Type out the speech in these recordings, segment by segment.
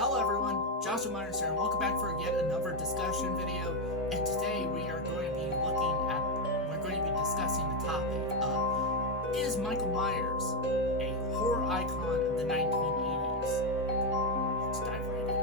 Hello everyone, Joshua Myers here, and welcome back for yet another discussion video. And today we're going to be discussing the topic of, is Michael Myers a horror icon of the 1980s? Let's dive right in.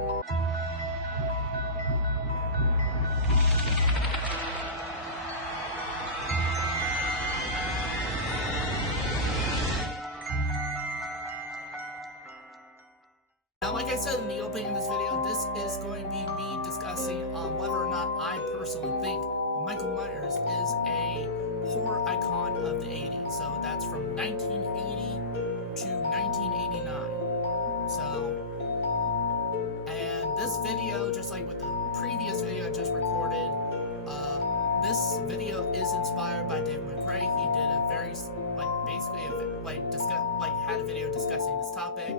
Now, like I said in the opening of this video, this is going to be me discussing whether or not I personally think Michael Myers is a horror icon of the 80s. So that's from 1980 to 1989. So, and this video, just like with the previous video I just recorded, this video is inspired by David McRae. He did a very, had a video discussing this topic.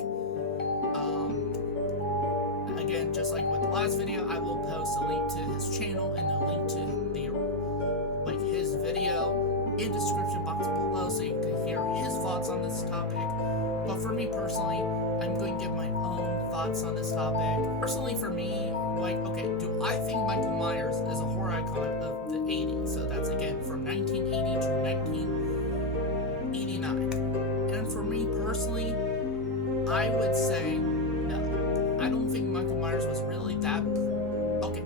Again, just like with the last video, I will post a link to his channel and a link to his video in the description box below so you can hear his thoughts on this topic. But for me personally, I'm going to give my own thoughts on this topic. Personally for me, do I think Michael Myers is a horror icon of the 80s? So that's again from 1980 to 1989. And for me personally, I would say I don't think Michael Myers was really that... Okay,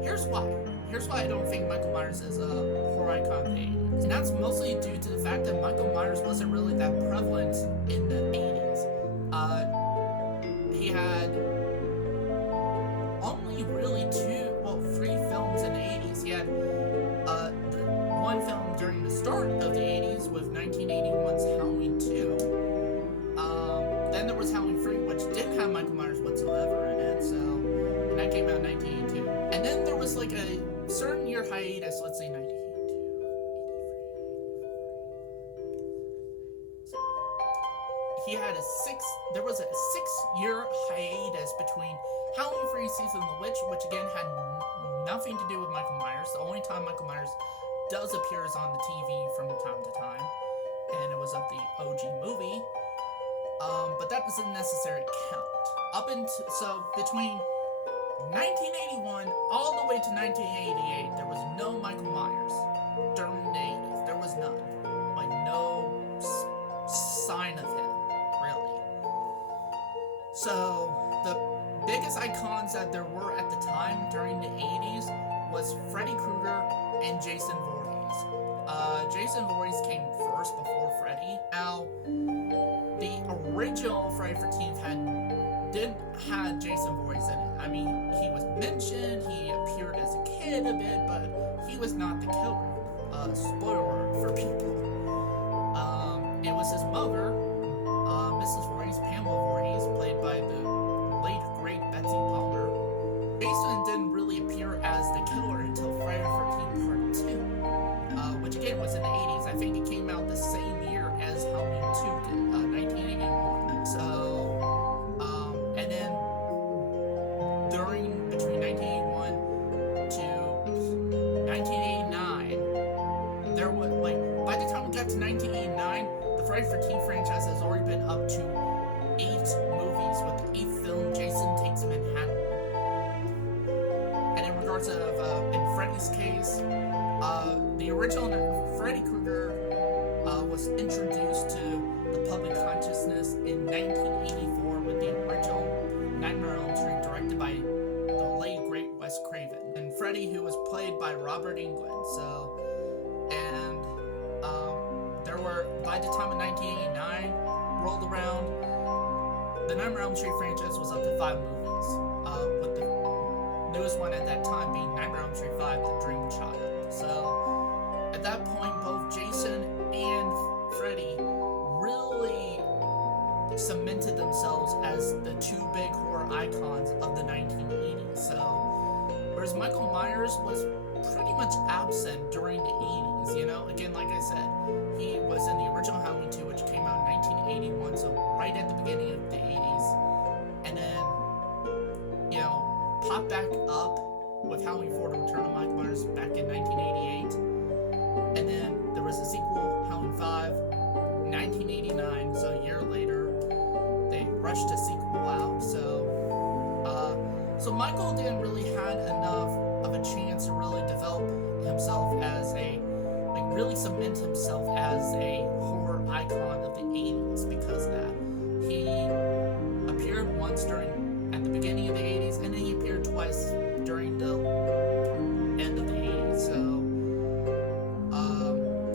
here's why. Here's why I don't think Michael Myers is a horror icon in the 80s. And that's mostly due to the fact that Michael Myers wasn't really that prevalent in the 80s. He had only really three films in the 80s. He had one film during the start of the 80s with 1981's Halloween 2. Then there was Halloween 3, which didn't have Michael Myers whatsoever in it, and that came out in 1982. And then there was a certain year hiatus, let's say 1982. There was a 6-year hiatus between Halloween 3 Season of the Witch, which again had nothing to do with Michael Myers. The only time Michael Myers does appear is on the TV from time to time, and it was of the OG movie. But that doesn't necessarily count. Between 1981 all the way to 1988, there was no Michael Myers during the 80s. There was none. No sign of him, really. So, the biggest icons that there were at the time during the 80s was Freddy Krueger and Jason Voorhees. Jason Voorhees came first before Freddy. Now, the original Friday the 13th did have Jason Voorhees in it. I mean, he was mentioned, he appeared as a kid a bit, but he was not the killer. Spoiler for people. It was his mother, Mrs. Voorhees, Pamela Voorhees, played by the late, great Betsy Palmer. Jason didn't really appear as the killer until Friday the 13th Part 2, which again was in the 80s. I think it came out the same year as Halloween 2 did, 1981. So, and then between 1981 to 1989, there was, by the time we got to 1989, the Friday the 13th franchise has already been up to 8 movies, with the 8th film, Jason Takes Manhattan. And in regards of, in Freddy's case, the original Freddy Krueger was introduced to the public consciousness in 1984 with the original Nightmare on Elm Street, directed by the late great Wes Craven, and Freddy, who was played by Robert Englund. By the time of 1989 rolled around, the Nightmare on Elm Street franchise was up to 5 movies, with the newest one at that time being Nightmare on Elm Street 5, The Dream Child. So, at that point, both Jason and Freddy really cemented themselves as the 2 big horror icons of the 1980s. So, whereas Michael Myers was pretty much absent during the 80s, again, like I said, he was in the original Halloween 2, which came out in 1981, so right at the beginning of the 80s, and then, popped back up with Halloween 4, The Return of Michael Myers back in 1988, and then there was a sequel, Halloween 5, 1989, so a year later, they rushed a sequel out, so So Michael didn't really had enough of a chance to really develop himself as a, like, really cement himself as a horror icon of the 80s because of that. He appeared once at the beginning of the 80s, and then he appeared twice during the end of the 80s.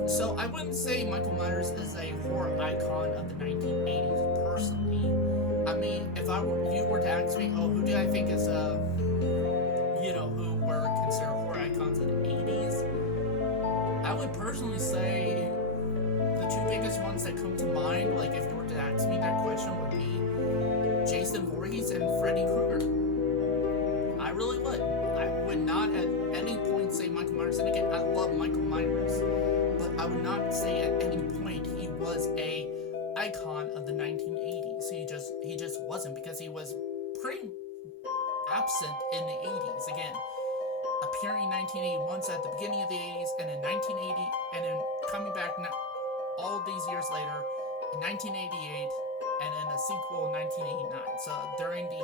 So I wouldn't say Michael Myers is a horror icon of the 1980s personally. I mean, if you were to ask me, oh, who do I think is who were considered horror icons of the 80s, I would personally say the two biggest ones that come to mind, like if you were to ask me that question, would be Jason Voorhees and Freddy Krueger. I really would. I would not at any point say Michael Myers. And again, I love Michael Myers, but I would not say at any point he was a icon of the 1980s. He just wasn't, because he was pretty absent in the 80s. Again, appearing in 1981, so at the beginning of the 80s, and in 1980, and then coming back all of these years later in 1988, and then a sequel in 1989. So during the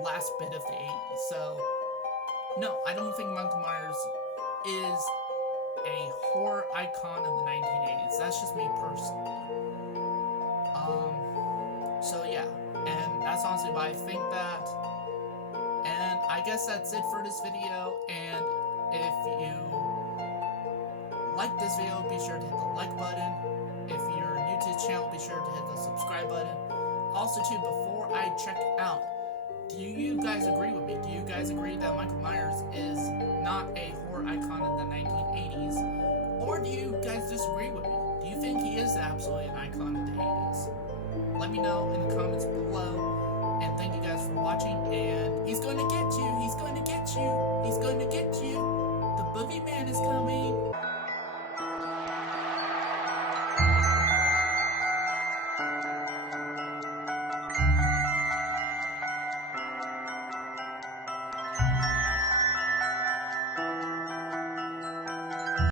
last bit of the 80s. So no, I don't think Michael Myers is a horror icon of the 1980s. That's just me personally. So yeah, and that's honestly why I think that. And I guess that's it for this video. And if you like this video, be sure to hit the like button. If you're new to the channel, be sure to hit the subscribe button. Also too, before I check out, do you guys agree with me? Do you guys agree that Michael Myers is not a horror icon of the 1980s? Or do you guys disagree with me? Do you think he is absolutely an icon of the 80s? Let me know in the comments below. And thank you guys for watching. And he's going to get you. He's going to get you. He's going to get you. The boogeyman is coming.